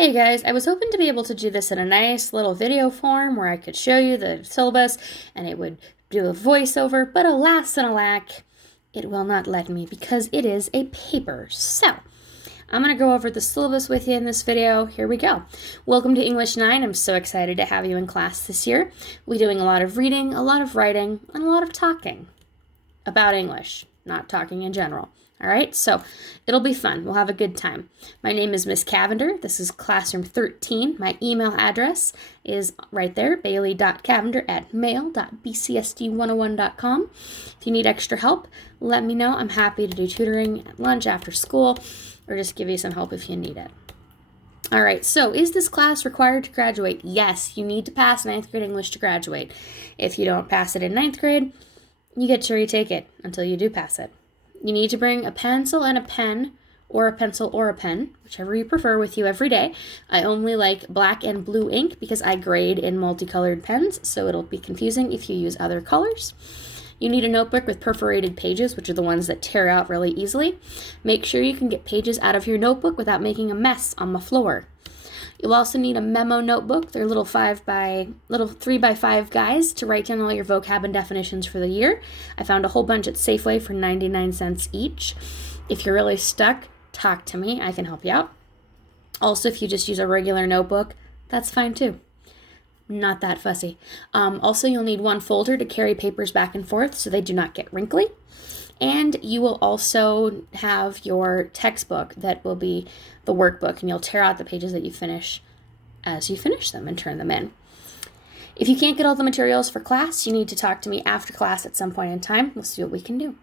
Hey guys, I was hoping to be able to do this in a nice little video form where I could show you the syllabus and it would do a voiceover, but alas and alack, it will not let me because it is a paper. So, I'm going to go over the syllabus with you in this video. Here we go. Welcome to English 9. I'm so excited to have you in class this year. We'll be doing a lot of reading, a lot of writing, and a lot of talking about English, not talking in general. All right, so it'll be fun. We'll have a good time. My name is Miss Cavender. This is classroom 13. My email address is right there, bailey.cavender@mail.bcsd101.com. If you need extra help, let me know. I'm happy to do tutoring at lunch, after school, or just give you some help if you need it. All right, so is this class required to graduate? Yes, you need to pass 9th grade English to graduate. If you don't pass it in 9th grade, you get to retake it until you do pass it. You need to bring a pencil and a pen, or a pencil or a pen, whichever you prefer, with you every day. I only like black and blue ink because I grade in multicolored pens, so it'll be confusing if you use other colors. You need a notebook with perforated pages, which are the ones that tear out really easily. Make sure you can get pages out of your notebook without making a mess on the floor. You'll also need a memo notebook. They're little 3x5 guys to write down all your vocab and definitions for the year. I found a whole bunch at Safeway for 99 cents each. If you're really stuck, talk to me. I can help you out. Also, if you just use a regular notebook, that's fine too. Not that fussy. Also, you'll need one folder to carry papers back and forth so they do not get wrinkly. And you will also have your textbook that will be the workbook, and you'll tear out the pages that you finish as you finish them and turn them in. If you can't get all the materials for class, you need to talk to me after class at some point in time. We'll see what we can do.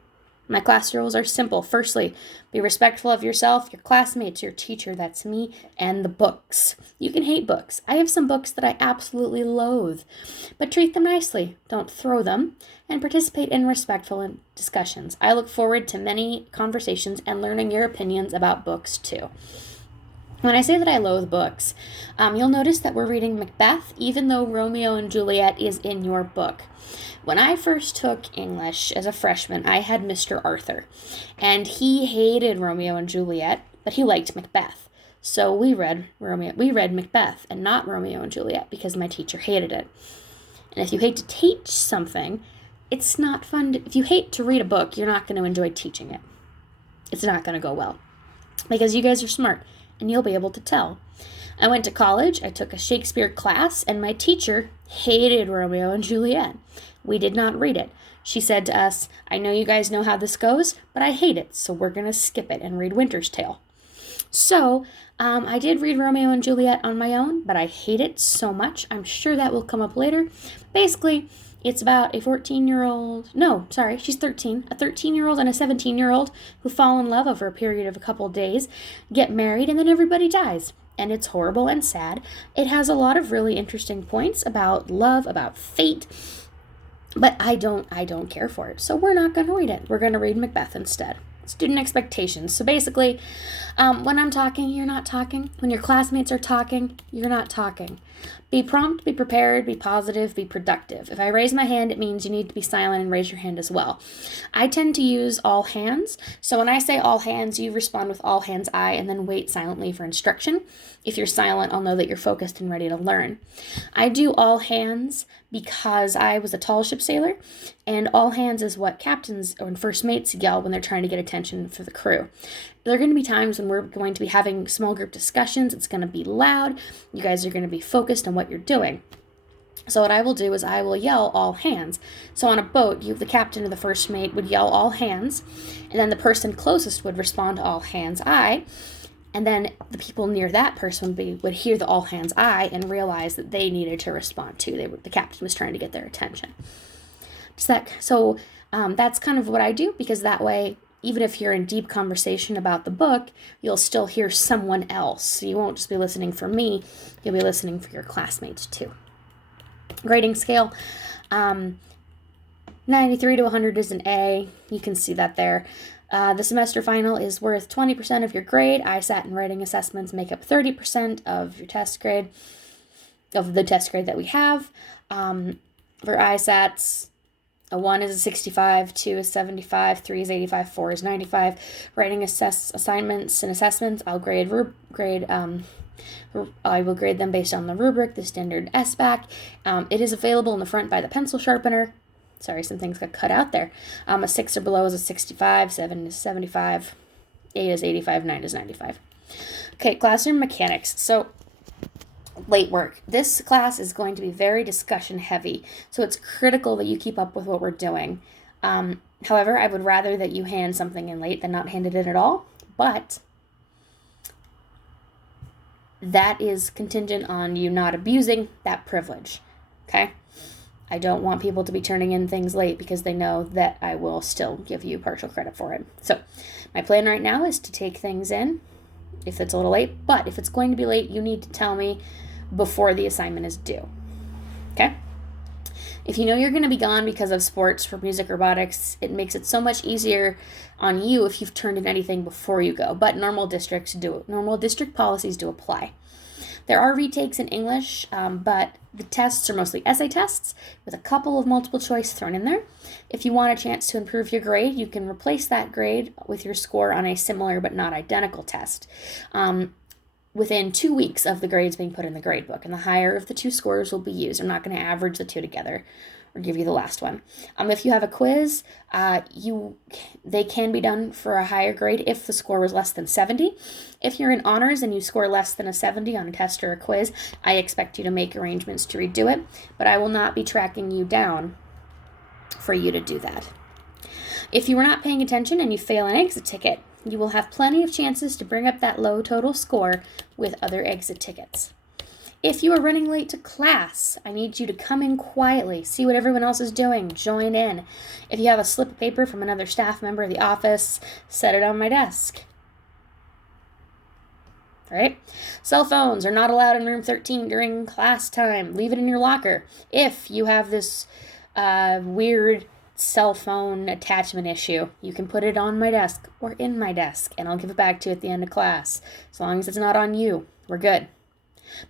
My class rules are simple. Firstly, be respectful of yourself, your classmates, your teacher, that's me, and the books. You can hate books. I have some books that I absolutely loathe, but treat them nicely. Don't throw them, and participate in respectful discussions. I look forward to many conversations and learning your opinions about books too. When I say that I loathe books, you'll notice that we're reading Macbeth, even though Romeo and Juliet is in your book. When I first took English as a freshman, I had Mr. Arthur, and he hated Romeo and Juliet, but he liked Macbeth. So we read Macbeth and not Romeo and Juliet because my teacher hated it. And if you hate to teach something, it's not fun. If you hate to read a book, you're not going to enjoy teaching it. It's not going to go well because you guys are smart and you'll be able to tell. I went to college, I took a Shakespeare class, and my teacher hated Romeo and Juliet. We did not read it. She said to us, I know you guys know how this goes, but I hate it, so we're going to skip it and read Winter's Tale. So, I did read Romeo and Juliet on my own, but I hate it so much. I'm sure that will come up later. Basically, it's about a 14-year-old, she's 13, a 13-year-old and a 17-year-old who fall in love over a period of a couple days, get married, and then everybody dies. And it's horrible and sad. It has a lot of really interesting points about love, about fate, but I don't care for it. So we're not going to read it. We're going to read Macbeth instead. Student expectations. So basically, when I'm talking, you're not talking. When your classmates are talking, you're not talking. Be prompt, be prepared, be positive, be productive. If I raise my hand, it means you need to be silent and raise your hand as well. I tend to use all hands. So when I say all hands, you respond with all hands aye and then wait silently for instruction. If you're silent, I'll know that you're focused and ready to learn. I do all hands because I was a tall ship sailor, and all hands is what captains or first mates yell when they're trying to get attention for the crew. There are going to be times when we're going to be having small group discussions. It's going to be loud. You guys are going to be focused on what you're doing. So what I will do is I will yell all hands. So on a boat, the captain or the first mate would yell all hands, and then the person closest would respond to all hands aye. And then the people near that person would hear the all hands aye and realize that they needed to respond too. The captain was trying to get their attention. That's kind of what I do, because that way, even if you're in deep conversation about the book, you'll still hear someone else. So you won't just be listening for me, you'll be listening for your classmates too. Grading scale, 93 to 100 is an A. You can see that there. The semester final is worth 20% of your grade. ISAT and writing assessments make up 30% of your test grade, of the test grade that we have. For ISATs, a 1 is a 65, 2 is 75, 3 is 85, 4 is 95. Writing assignments and assessments, I'll grade I will grade them based on the rubric, the standard SBAC. It is available in the front by the pencil sharpener. Sorry, some things got cut out there. A 6 or below is a 65, 7 is 75, 8 is 85, 9 is 95. Okay, classroom mechanics. So, late work. This class is going to be very discussion heavy, so it's critical that you keep up with what we're doing. However, I would rather that you hand something in late than not hand it in at all, but that is contingent on you not abusing that privilege, okay? I don't want people to be turning in things late because they know that I will still give you partial credit for it. So my plan right now is to take things in if it's a little late, but if it's going to be late, you need to tell me before the assignment is due, okay? If you know you're going to be gone because of sports for music robotics, it makes it so much easier on you if you've turned in anything before you go, but normal district policies do apply. There are retakes in English, but the tests are mostly essay tests with a couple of multiple choice thrown in there. If you want a chance to improve your grade, you can replace that grade with your score on a similar but not identical test within 2 weeks of the grades being put in the grade book, and the higher of the two scores will be used. I'm not going to average the two together or give you the last one. If you have a quiz, they can be done for a higher grade if the score was less than 70. If you're in honors and you score less than a 70 on a test or a quiz, I expect you to make arrangements to redo it, but I will not be tracking you down for you to do that. If you were not paying attention and you fail an exit ticket, you will have plenty of chances to bring up that low total score with other exit tickets. If you are running late to class, I need you to come in quietly, see what everyone else is doing, join in. If you have a slip of paper from another staff member of the office, set it on my desk. All right? Cell phones are not allowed in room 13 during class time. Leave it in your locker. If you have this weird cell phone attachment issue, you can put it on my desk or in my desk, and I'll give it back to you at the end of class. As long as it's not on you, we're good.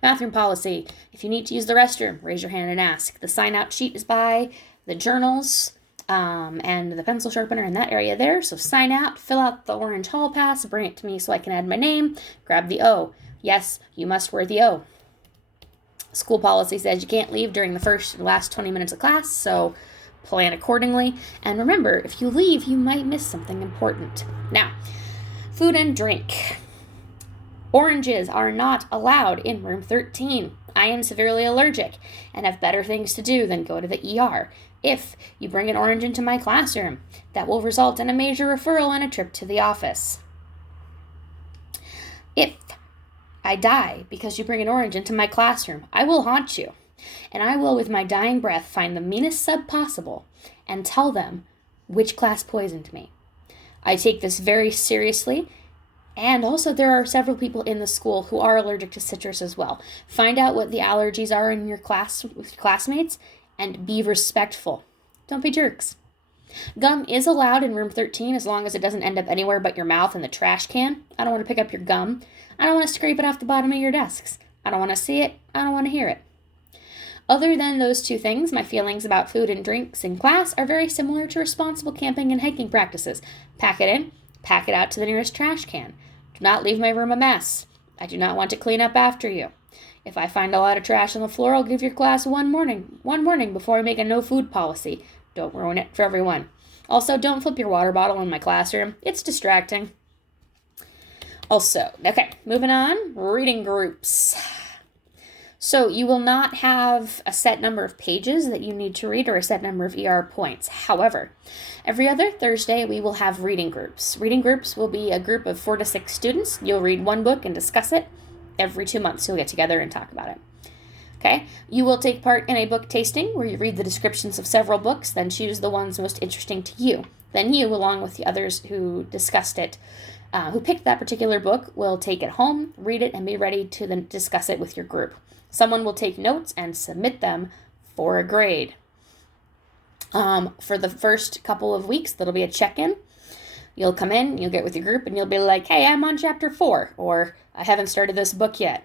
Bathroom policy. If you need to use the restroom, raise your hand and ask. The sign-out sheet is by the journals and the pencil sharpener in that area there. So sign out, fill out the orange hall pass, bring it to me so I can add my name, grab the O. Yes, you must wear the O. School policy says you can't leave during the first and last 20 minutes of class, so plan accordingly. And remember, if you leave, you might miss something important. Now, food and drink. Oranges are not allowed in room 13. I am severely allergic and have better things to do than go to the ER. If you bring an orange into my classroom, that will result in a major referral and a trip to the office. If I die because you bring an orange into my classroom, I will haunt you, and I will, with my dying breath, find the meanest sub possible and tell them which class poisoned me. I take this very seriously. And also, there are several people in the school who are allergic to citrus as well. Find out what the allergies are in your class with classmates and be respectful. Don't be jerks. Gum is allowed in room 13 as long as it doesn't end up anywhere but your mouth and the trash can. I don't want to pick up your gum. I don't want to scrape it off the bottom of your desks. I don't want to see it. I don't want to hear it. Other than those two things, my feelings about food and drinks in class are very similar to responsible camping and hiking practices. Pack it in, pack it out to the nearest trash can. Do not leave my room a mess. I do not want to clean up after you. If I find a lot of trash on the floor, I'll give your class one warning before I make a no food policy. Don't ruin it for everyone. Also, don't flip your water bottle in my classroom. It's distracting. Also, okay, moving on, reading groups. So you will not have a set number of pages that you need to read or a set number of ER points. However, every other Thursday we will have reading groups. Reading groups will be a group of 4 to 6 students. You'll read one book and discuss it. Every 2 months you'll get together and talk about it. Okay? You will take part in a book tasting where you read the descriptions of several books, then choose the ones most interesting to you. Then you, along with the others who discussed it, who picked that particular book, will take it home, read it, and be ready to then discuss it with your group. Someone will take notes and submit them for a grade. For the first couple of weeks, there'll be a check-in. You'll come in, you'll get with your group, and you'll be like, hey, I'm on chapter 4, or I haven't started this book yet.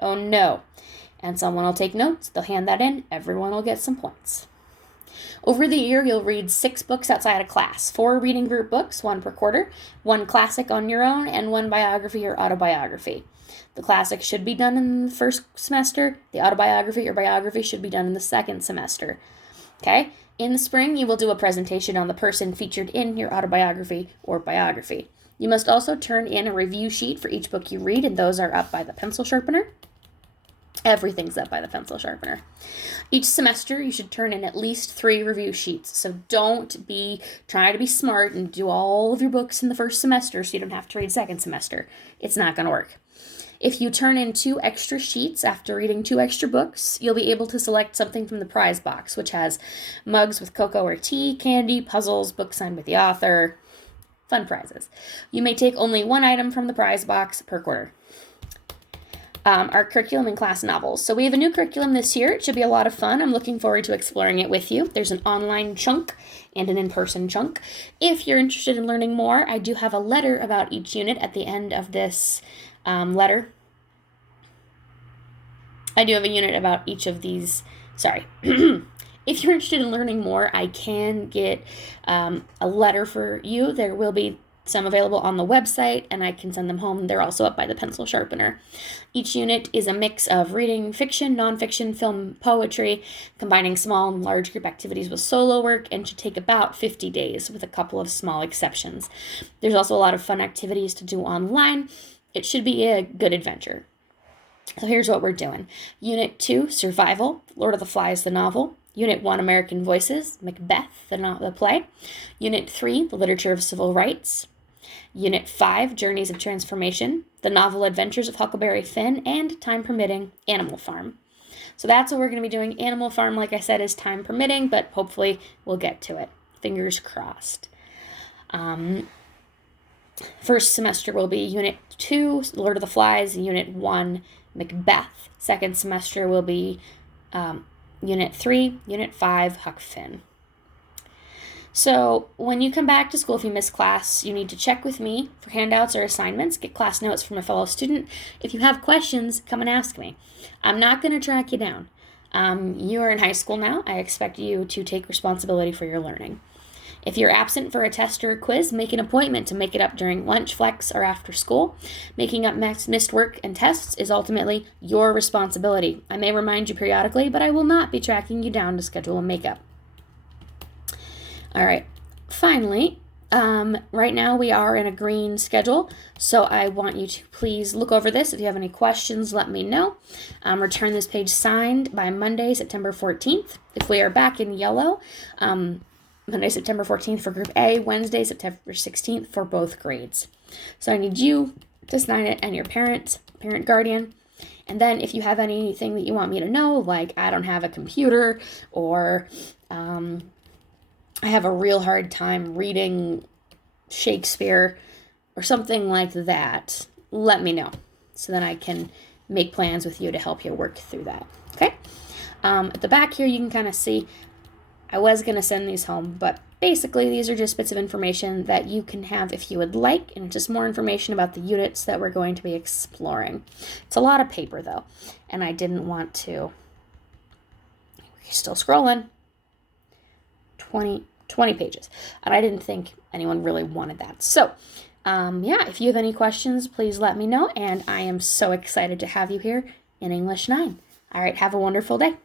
Oh, no. And someone will take notes, they'll hand that in, everyone will get some points. Over the year, you'll read 6 books outside of class, 4 reading group books, 1 per quarter, 1 classic on your own, and 1 biography or autobiography. The classic should be done in the first semester. The autobiography or biography should be done in the second semester. Okay? In the spring, you will do a presentation on the person featured in your autobiography or biography. You must also turn in a review sheet for each book you read, and those are up by the pencil sharpener. Everything's up by the pencil sharpener. Each semester, you should turn in at least 3 review sheets. So don't be trying to be smart and do all of your books in the first semester so you don't have to read second semester. It's not going to work. If you turn in 2 extra sheets after reading 2 extra books, you'll be able to select something from the prize box, which has mugs with cocoa or tea, candy, puzzles, books signed with the author, fun prizes. You may take only 1 item from the prize box per quarter. Our curriculum and class novels. So we have a new curriculum this year. It should be a lot of fun. I'm looking forward to exploring it with you. There's an online chunk and an in-person chunk. If you're interested in learning more, I do have a letter about each unit at the end of this letter. I do have a unit about each of these. Sorry. If you're interested in learning more, I can get a letter for you. There will be some available on the website, and I can send them home. They're also up by the pencil sharpener. Each unit is a mix of reading fiction, nonfiction, film, poetry, combining small and large group activities with solo work, and should take about 50 days with a couple of small exceptions. There's also a lot of fun activities to do online. It should be a good adventure. So here's what we're doing. Unit 2, Survival, Lord of the Flies, the novel. Unit 1, American Voices, Macbeth, the play. Unit 3, The Literature of Civil Rights. Unit 5, Journeys of Transformation, The Novel Adventures of Huckleberry Finn, and, time permitting, Animal Farm. So that's what we're going to be doing. Animal Farm, like I said, is time permitting, but hopefully we'll get to it. Fingers crossed. First semester will be Unit 2, Lord of the Flies, Unit 1, Macbeth. Second semester will be Unit 3, Unit 5, Huck Finn. So when you come back to school, if you miss class, you need to check with me for handouts or assignments, get class notes from a fellow student. If you have questions, come and ask me. I'm not going to track you down. You are in high school now. I expect you to take responsibility for your learning. If you're absent for a test or a quiz, make an appointment to make it up during lunch, flex, or after school. Making up missed work and tests is ultimately your responsibility. I may remind you periodically, but I will not be tracking you down to schedule a makeup. All right, finally, right now we are in a green schedule, so I want you to please look over this. If you have any questions, let me know. Return this page signed by Monday, September 14th. If we are back in yellow, Monday, September 14th for Group A, Wednesday, September 16th for both grades. So I need you to sign it and your parent, guardian. And then if you have anything that you want me to know, like I don't have a computer or I have a real hard time reading Shakespeare or something like that, let me know so then I can make plans with you to help you work through that. Okay? At the back here, you can kind of see I was going to send these home, but basically these are just bits of information that you can have if you would like, and just more information about the units that we're going to be exploring. It's a lot of paper, though, and I didn't want to. Still scrolling. 20 pages, and I didn't think anyone really wanted that. So, if you have any questions, please let me know, and I am so excited to have you here in English 9. All right, have a wonderful day.